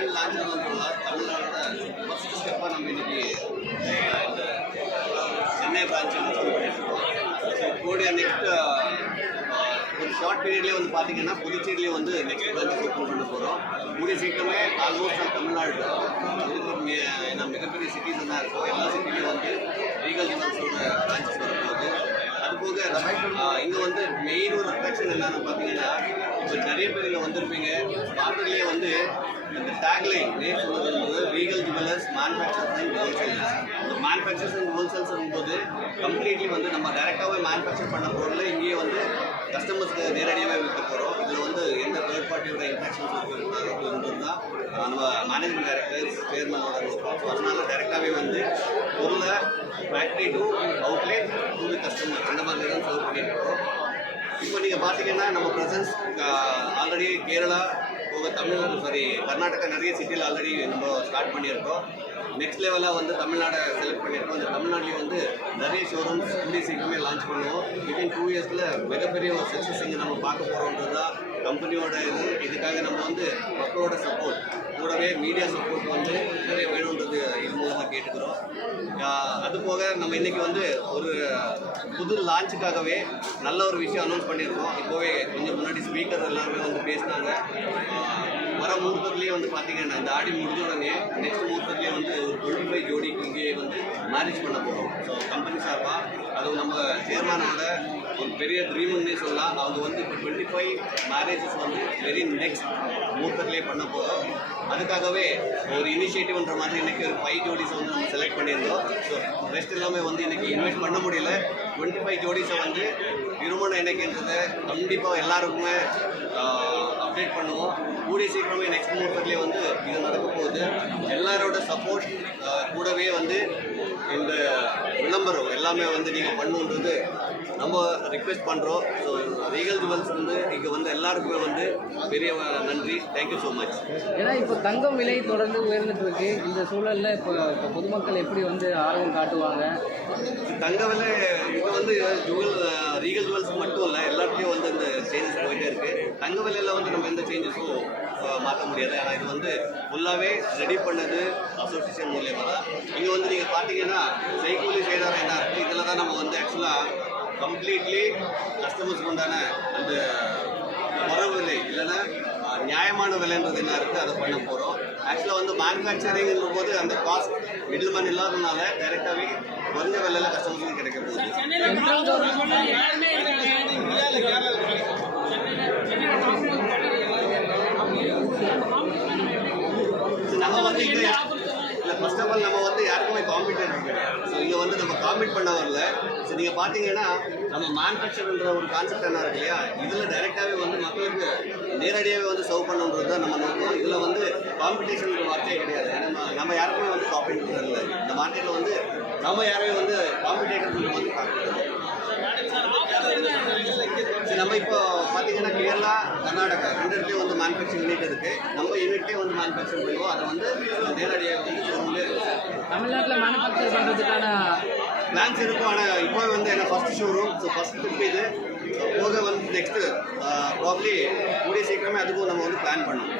Brand launch சொல்லலாம். தமிழ்நாடோட first ஸ்டெப்பாக நம்ம இன்னைக்கு இந்த சென்னை பிரான்ச்சில் பண்ணிட்டுருக்கோம். ஸோ கூடிய நெக்ஸ்ட் ஒரு ஷார்ட் பீரியட்லேயே வந்து பார்த்தீங்கன்னா புதுச்சேரியிலே வந்து நெக்ஸ்ட் பிரான்ச் ஓப்பன் பண்ண போகிறோம். கூடிய சீக்கிரமே ஆல்மோஸ்ட் தமிழ்நாடு இருக்கிற மிகப்பெரிய சிட்டிஸ் தான் இருக்கும். எல்லா சிட்டிலையும் வந்து ரீகல் ஜுவல்ஸோட பிரான்ச்சஸ் வரப்போகுது. அதுபோக இங்கே வந்து மெயின் ஒரு அட்ராக்ஷன் என்னன்னு பார்த்தீங்கன்னா, இப்போ நிறைய பேர் இங்கே வந்திருப்பீங்க. பார்த்ததுலேயே வந்து இந்த டேக்லைன் நேம் சொல்லுறது regal jewellers manufacturers and wholesales. இந்த மேனுஃபேக்சர்ஸ் அண்ட் ஹோல்சேல்ஸ் இருக்கும்போது கம்ப்ளீட்லி வந்து நம்ம டைரெக்டாகவே மேனுஃபேக்சர் பண்ண பொருளை இங்கேயே வந்து கஸ்டமர்ஸ்க்கு நேரடியாகவே விற்க போகிறோம். இதில் வந்து எந்த தேர்ட் பார்ட்டியோட இன்ட்ராக்ஷன்ஸ் இருக்கிறது தான் நம்ம மேனேஜிங் டைரக்டர் சேர்மனோட ரெஸ்பான்ஸ். அதனால டைரெக்டாகவே வந்து பொருளை factory to outlet to the customer அந்த மாதிரி தான் சர்வ் பண்ணியிருக்கோம். இப்போ நீங்கள் பார்த்தீங்கன்னா நம்ம ப்ரெசன்ஸ் ஆல்ரெடி கேரளா போக தமிழ்நாடு கர்நாடகா நிறைய சிட்டியில் ஆல்ரெடி நம்ம ஸ்டார்ட் பண்ணியிருக்கோம். நெக்ஸ்ட் லெவலாக வந்து தமிழ்நாடை செலக்ட் பண்ணியிருக்கோம். இந்த தமிழ்நாட்டில் வந்து நிறைய ஷோரூம்ஸ் கூடிய சீக்கிரமே லான்ச் பண்ணுவோம். வித்தின் 2 இயர்ஸில் மிகப்பெரிய ஒரு சக்ஸஸ் இங்கே நம்ம பார்க்க போகிறோன்றது தான் கம்பெனியோட இதுக்காக நம்ம வந்து மக்களோட சப்போர்ட் கூடவே மீடியா சப்போர்ட் வந்து நிறைய வேணுன்றது இது மூலமாக கேட்டுக்கிறோம். அது போக நம்ம இன்றைக்கி வந்து ஒரு புது லான்ச்சுக்காகவே நல்ல ஒரு விஷயம் அனௌன்ஸ் பண்ணியிருக்கோம். இப்போவே கொஞ்சம் முன்னாடி ஸ்பீக்கர் எல்லாருமே வந்து பேசினாங்க. வர முகூர்த்தத்துலேயே வந்து பார்த்தீங்கன்னா இந்த ஆடி முடிஞ்ச உடனே நெக்ஸ்ட் முகூர்த்தத்துலேயே வந்து ஒரு 25 ஜோடிக்கு இங்கேயே வந்து மேரேஜ் பண்ண போகிறோம். ஸோ கம்பெனி சார்பாக அது நம்ம சேர்மனோட ஒரு பெரிய ட்ரீம்னே சொல்லலாம். அவங்க வந்து இப்போ 25 மேரேஜஸ் வந்து வெரி நெக்ஸ்ட் முகூர்த்தத்துலேயே பண்ண போகிறோம். அதுக்காகவே ஒரு இனிஷியேட்டிவ்ன்ற மாதிரி இன்றைக்கி ஒரு 5 ஜோடிஸை வந்து நம்ம செலக்ட் பண்ணியிருந்தோம். ஸோ ரெஸ்ட் எல்லாமே வந்து இன்றைக்கி இன்வைட் பண்ண முடியல. 25 ஜோடிஸை வந்து திருமணம் என்னைக்குன்றதை கண்டிப்பாக எல்லாருக்குமே அப்டேட் பண்ணுவோம். கூடிய சீக்கிரமே நெக்ஸ்ட் முகூர்த்தத்துலேயே வந்து இது நடக்க போகுது. எல்லாரோட சப்போர்ட் கூடவே வந்து இந்த விளம்பரம் எல்லாமே வந்து நீங்கள் பண்ணுன்றது நம்ம ரிக்வெஸ்ட் பண்ணுறோம். ஸோ ரீகல் ஜுவல்ஸ் வந்து இங்கே வந்து எல்லாருக்குமே வந்து பெரிய நன்றி. Thank you so much. ஏன்னா இப்போ தங்கம் விலை தொடர்ந்து உயர்ந்துட்டு இருக்கு. இந்த சூழலில் இப்போ பொதுமக்கள் எப்படி வந்து ஆர்வம் காட்டுவாங்க? தங்க விலை இது வந்து ரீகல் ஜுவல்ஸ் மட்டும் இல்லை, எல்லாத்தையும் வந்து இந்த சேஞ்சஸ் போயிட்டே இருக்குது. தங்க விலையில் வந்து நம்ம எந்த சேஞ்சஸும் மாற்ற முடியாது. ஆனால் இது வந்து ஃபுல்லாகவே ரெடி பண்ணது அசோசியேஷன் மூலியமாக தான். இங்கே வந்து நீங்கள் பார்த்தீங்கன்னா செய்கூலி சேதாரம் என்ன இருக்குது, இதில் தான் நம்ம வந்து ஆக்சுவலாக கம்ப்ளீட்லி கஸ்டமர்ஸ்க்கு உண்டான அந்த முறை விலை இல்லைன்னா நியாயமான விலைன்றது என்ன இருக்குது அதை பண்ண போகிறோம். ஆக்சுவலாக வந்து மேனுஃபேக்சரிங்கும் போது அந்த காஸ்ட் மிடில் மேன் இல்லாததுனால டைரெக்டாகவே குறைஞ்ச விலையில் கஸ்டமர்ஸுக்கு கிடைக்க போகுது. நம்ம வந்து இங்கே இல்லை, ஃபர்ஸ்ட் ஆஃப் ஆல் நம்ம வந்து யாருக்குமே காம்பீட்டர் கிடையாது. ஸோ இங்கே வந்து நம்ம காம்பீட் பண்ண வரல. ஸோ நீங்கள் பார்த்தீங்கன்னா நம்ம மேனுஃபேக்சர்ன்ற ஒரு கான்செப்ட் என்ன இருக்கு இல்லையா, இதில் டைரெக்டாகவே வந்து மக்களுக்கு நேரடியாகவே வந்து சர்வ் பண்ணுன்றது தான் நம்ம நோக்கம். இதில் வந்து காம்படிஷன் வார்த்தையே கிடையாது. நம்ம யாருக்குமே வந்து காம்பீட்டர் இல்லை. இந்த மார்க்கெட்டில் வந்து நம்ம யாரையும் வந்து காம்படிட்டர் வந்து பார்க்குறது. நம்ம இப்போ பார்த்தீங்கன்னா கேரளா கர்நாடகா 2 இடத்துலையும் வந்து மேனுஃபேக்சரிங் யூனிட் இருக்குது. நம்ம யூனிட்லேயே வந்து மேனுஃபேக்சர் பண்ணுவோம். அதை வந்து நேரடியாக வந்து ஷோரூம்லேயே தமிழ்நாட்டில் மேனுஃபேக்சர் பண்ணுறதுக்கான பிளான்ஸ் இருக்கும். ஆனால் இப்போ வந்து என்ன first showroom, so first trip இது போக வந்து நெக்ஸ்ட்டு ப்ராப்ளி கூடிய சீக்கிரமே அதுக்கும் நம்ம வந்து பிளான் பண்ணுவோம்.